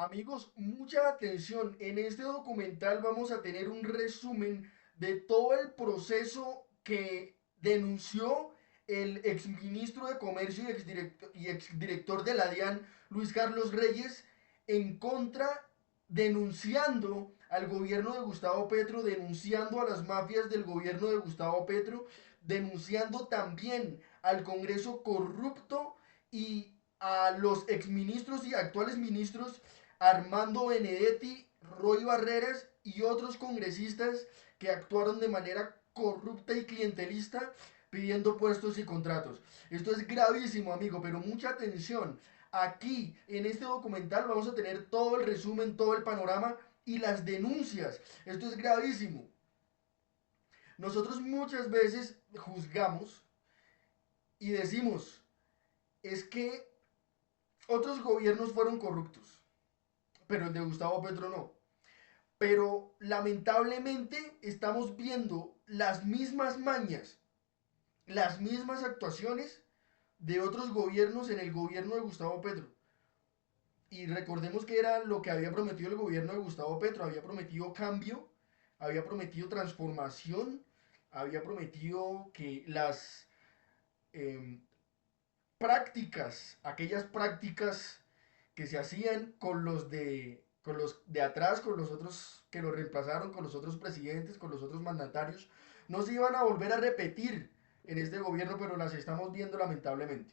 Amigos, mucha atención. En este documental vamos a tener un resumen de todo el proceso que denunció el exministro de Comercio y exdirector de la DIAN, Luis Carlos Reyes, en contra, denunciando al gobierno de Gustavo Petro, denunciando a las mafias del gobierno de Gustavo Petro, denunciando también al Congreso corrupto y a los exministros y actuales ministros Armando Benedetti, Roy Barreras y otros congresistas que actuaron de manera corrupta y clientelista pidiendo puestos y contratos. Esto es gravísimo, amigo, pero mucha atención. Aquí, en este documental, vamos a tener todo el resumen, todo el panorama y las denuncias. Esto es gravísimo. Nosotros muchas veces juzgamos y decimos, es que otros gobiernos fueron corruptos, pero el de Gustavo Petro no. Pero lamentablemente estamos viendo las mismas mañas, las mismas actuaciones de otros gobiernos en el gobierno de Gustavo Petro. Y recordemos que era lo que había prometido el gobierno de Gustavo Petro, había prometido cambio, había prometido transformación, había prometido que las eh, prácticas, aquellas prácticas que se hacían con los de atrás, con los otros que lo reemplazaron, con los otros presidentes, con los otros mandatarios, no se iban a volver a repetir en este gobierno, pero las estamos viendo lamentablemente.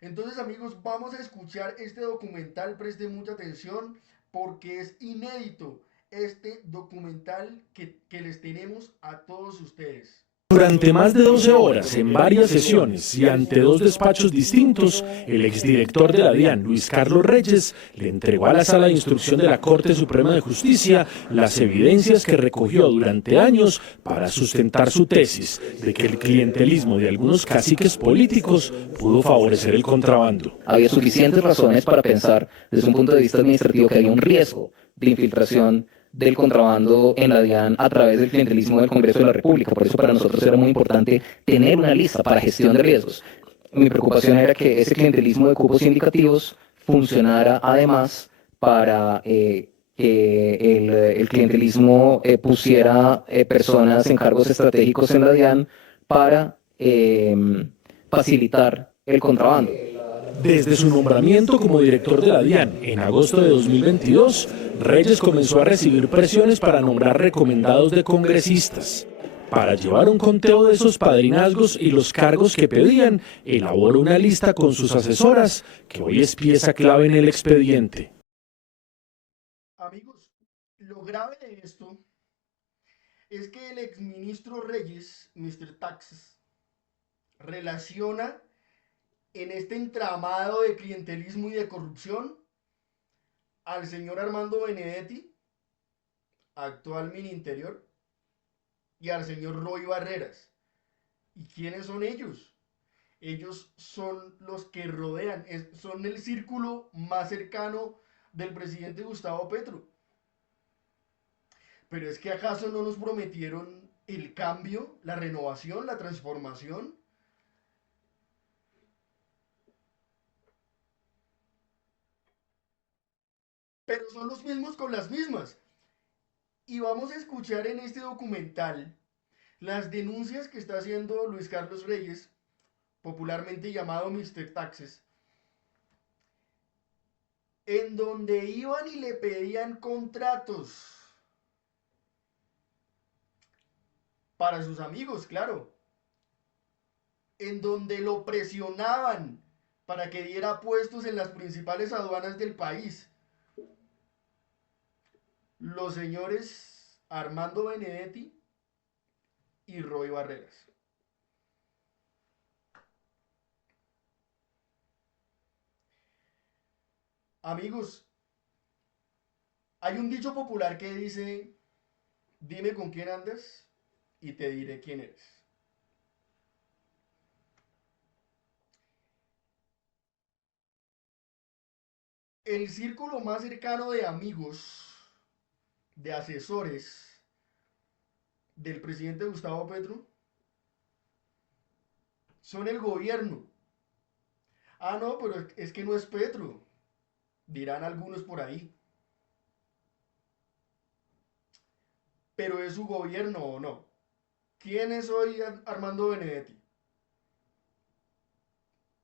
Entonces, amigos, vamos a escuchar este documental, presten mucha atención porque es inédito este documental que les tenemos a todos ustedes. Durante más de 12 horas, en varias sesiones y ante dos despachos distintos, el exdirector de la DIAN, Luis Carlos Reyes, le entregó a la Sala de Instrucción de la Corte Suprema de Justicia las evidencias que recogió durante años para sustentar su tesis de que el clientelismo de algunos caciques políticos pudo favorecer el contrabando. Había suficientes razones para pensar, desde un punto de vista administrativo, que había un riesgo de infiltración del contrabando en la DIAN a través del clientelismo del Congreso de la República. Por eso para nosotros era muy importante tener una lista para gestión de riesgos. Mi preocupación era que ese clientelismo de cupos indicativos funcionara además para que el clientelismo pusiera personas en cargos estratégicos en la DIAN para facilitar el contrabando. Desde su nombramiento como director de la DIAN en agosto de 2022, Reyes comenzó a recibir presiones para nombrar recomendados de congresistas. Para llevar un conteo de esos padrinazgos y los cargos que pedían, elaboró una lista con sus asesoras, que hoy es pieza clave en el expediente. Amigos, lo grave de esto es que el exministro Reyes, Mr. Taxes, relaciona en este entramado de clientelismo y de corrupción al señor Armando Benedetti, actual Mininterior, y al señor Roy Barreras. ¿Y quiénes son ellos? Ellos son los que rodean, son el círculo más cercano del presidente Gustavo Petro. Pero es que acaso no nos prometieron el cambio, la renovación, la transformación. Pero son los mismos con las mismas. Y vamos a escuchar en este documental las denuncias que está haciendo Luis Carlos Reyes, popularmente llamado Mr. Taxes, en donde iban y le pedían contratos para sus amigos, claro, en donde lo presionaban para que diera puestos en las principales aduanas del país. Los señores Armando Benedetti y Roy Barreras. Amigos, hay un dicho popular que dice, dime con quién andas y te diré quién eres. El círculo más cercano de amigos, de asesores del presidente Gustavo Petro, son el gobierno. Ah, no, pero es que no es Petro. dirán algunos por ahí. Pero ¿es su gobierno o no? ¿Quién es hoy Armando Benedetti?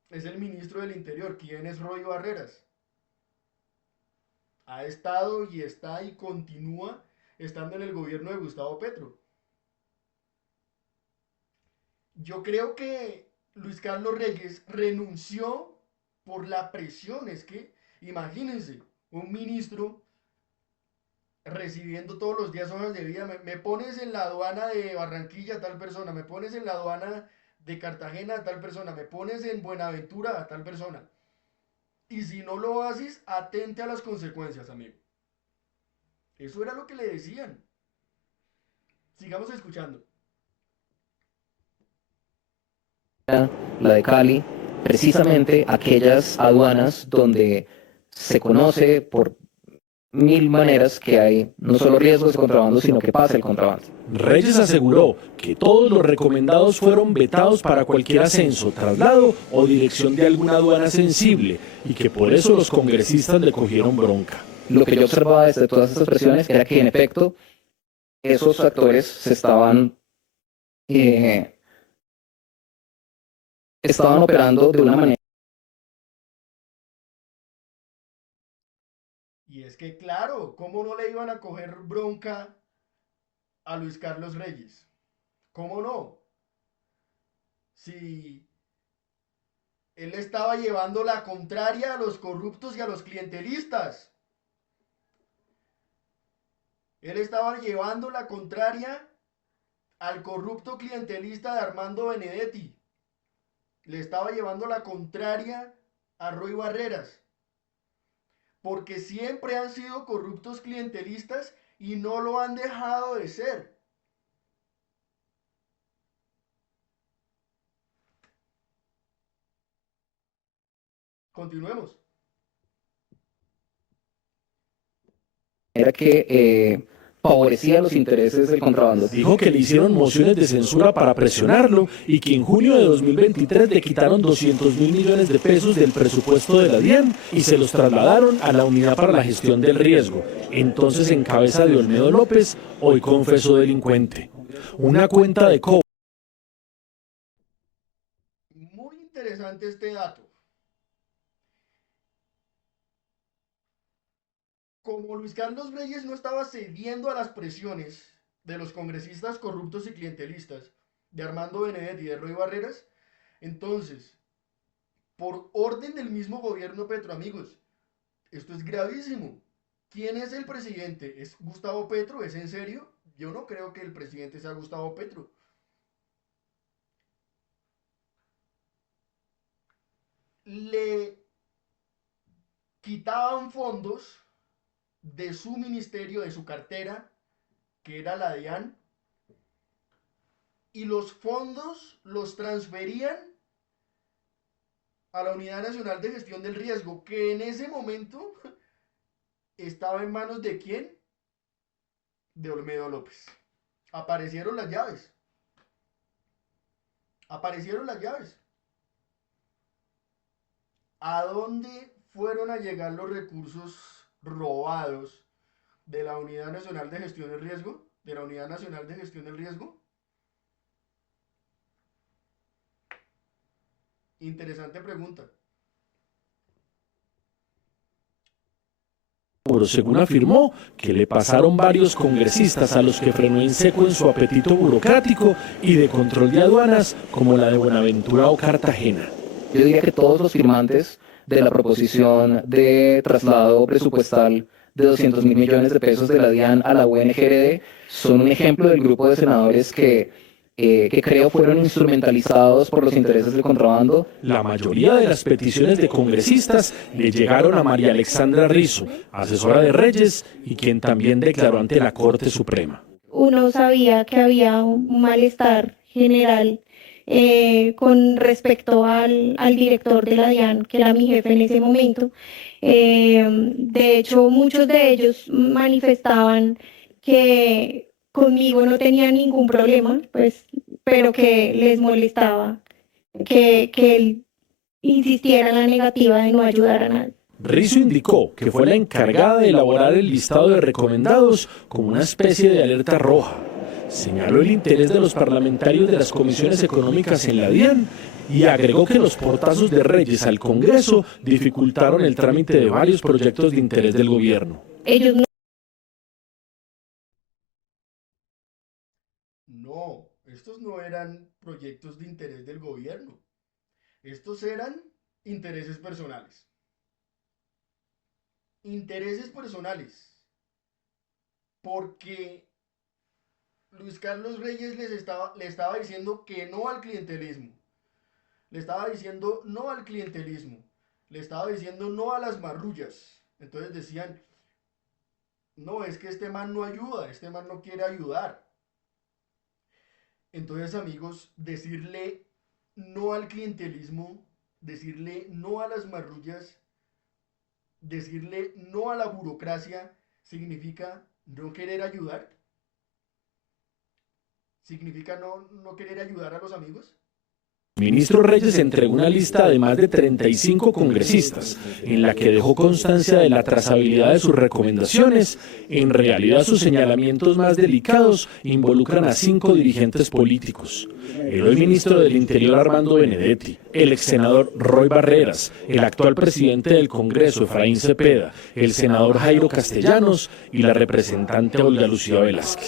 Es el ministro del Interior. ¿Quién es Roy Barreras? Ha estado y está y continúa estando en el gobierno de Gustavo Petro. Yo creo que Luis Carlos Reyes renunció por la presión. Es que, imagínense, un ministro recibiendo todos los días hojas de vida. Me pones en la aduana de Barranquilla a tal persona, me pones en la aduana de Cartagena a tal persona, me pones en Buenaventura a tal persona. Y si no lo haces, atente a las consecuencias, amigo. Eso era lo que le decían. Sigamos escuchando. La de Cali, precisamente aquellas aduanas donde se conoce por mil maneras que hay no solo riesgos de contrabando, sino que pasa el contrabando. Reyes aseguró que todos los recomendados fueron vetados para cualquier ascenso, traslado o dirección de alguna aduana sensible y que por eso los congresistas le cogieron bronca. Lo que yo observaba desde todas estas presiones era que en efecto esos actores se estaban operando de una manera. Y es que, claro, ¿cómo no le iban a coger bronca a Luis Carlos Reyes? ¿Cómo no? Si él estaba llevando la contraria a los corruptos y a los clientelistas. Él estaba llevando la contraria al corrupto clientelista de Armando Benedetti. Le estaba llevando la contraria a Roy Barreras. Porque siempre han sido corruptos clientelistas y no lo han dejado de ser. Continuemos. Era que favorecía los intereses del contrabando. Dijo que le hicieron mociones de censura para presionarlo y que en junio de 2023 le quitaron 200.000 millones de pesos del presupuesto de la DIAN y se los trasladaron a la Unidad para la Gestión del Riesgo, entonces en cabeza de Olmedo López, hoy confeso delincuente. Una cuenta de cobro. Muy interesante este dato. Como Luis Carlos Reyes no estaba cediendo a las presiones de los congresistas corruptos y clientelistas de Armando Benedetti y de Roy Barreras, entonces, por orden del mismo gobierno Petro, amigos, esto es gravísimo. ¿Quién es el presidente? ¿Es Gustavo Petro? ¿Es en serio? Yo no creo que el presidente sea Gustavo Petro. Le quitaban fondos de su ministerio, de su cartera, que era la DIAN, y los fondos los transferían a la Unidad Nacional de Gestión del Riesgo, que en ese momento estaba en manos de ¿quién? De Olmedo López. Aparecieron las llaves. Aparecieron las llaves. ¿A dónde fueron a llegar los recursos robados de la Unidad Nacional de Gestión del Riesgo? ¿De la Unidad Nacional de Gestión del Riesgo? Interesante pregunta. Según afirmó, que le pasaron varios congresistas a los que frenó en seco en su apetito burocrático y de control de aduanas, como la de Buenaventura o Cartagena. Yo diría que todos los firmantes de la proposición de traslado presupuestal de 200.000 millones de pesos de la DIAN a la UNGRD son un ejemplo del grupo de senadores que creo fueron instrumentalizados por los intereses del contrabando. La mayoría de las peticiones de congresistas le llegaron a María Alexandra Rizzo, asesora de Reyes y quien también declaró ante la Corte Suprema. Uno sabía que había un malestar general con respecto al director de la DIAN, que era mi jefe en ese momento. De hecho, muchos de ellos manifestaban que conmigo no tenían ningún problema, pues, pero que les molestaba que él insistiera en la negativa de no ayudar a nadie. Rizo indicó que fue la encargada de elaborar el listado de recomendados como una especie de alerta roja. Señaló el interés de los parlamentarios de las comisiones económicas en la DIAN y agregó que los portazos de Reyes al Congreso dificultaron el trámite de varios proyectos de interés del gobierno. Ellos No, estos no eran proyectos de interés del gobierno. Estos eran intereses personales. Intereses personales. Porque Luis Carlos Reyes le estaba diciendo que no al clientelismo. Le estaba diciendo no al clientelismo. Le estaba diciendo no a las marrullas. Entonces decían, no, es que este man no ayuda, este man no quiere ayudar. Entonces, amigos, decirle no al clientelismo, decirle no a las marrullas, decirle no a la burocracia, significa no querer ayudar. ¿Significa no querer ayudar a los amigos? El ministro Reyes entregó una lista de más de 35 congresistas, en la que dejó constancia de la trazabilidad de sus recomendaciones. En realidad, sus señalamientos más delicados involucran a 5 dirigentes políticos: el hoy ministro del Interior Armando Benedetti, el ex senador Roy Barreras, el actual presidente del Congreso Efraín Cepeda, el senador Jairo Castellanos y la representante Olga Lucía Velázquez.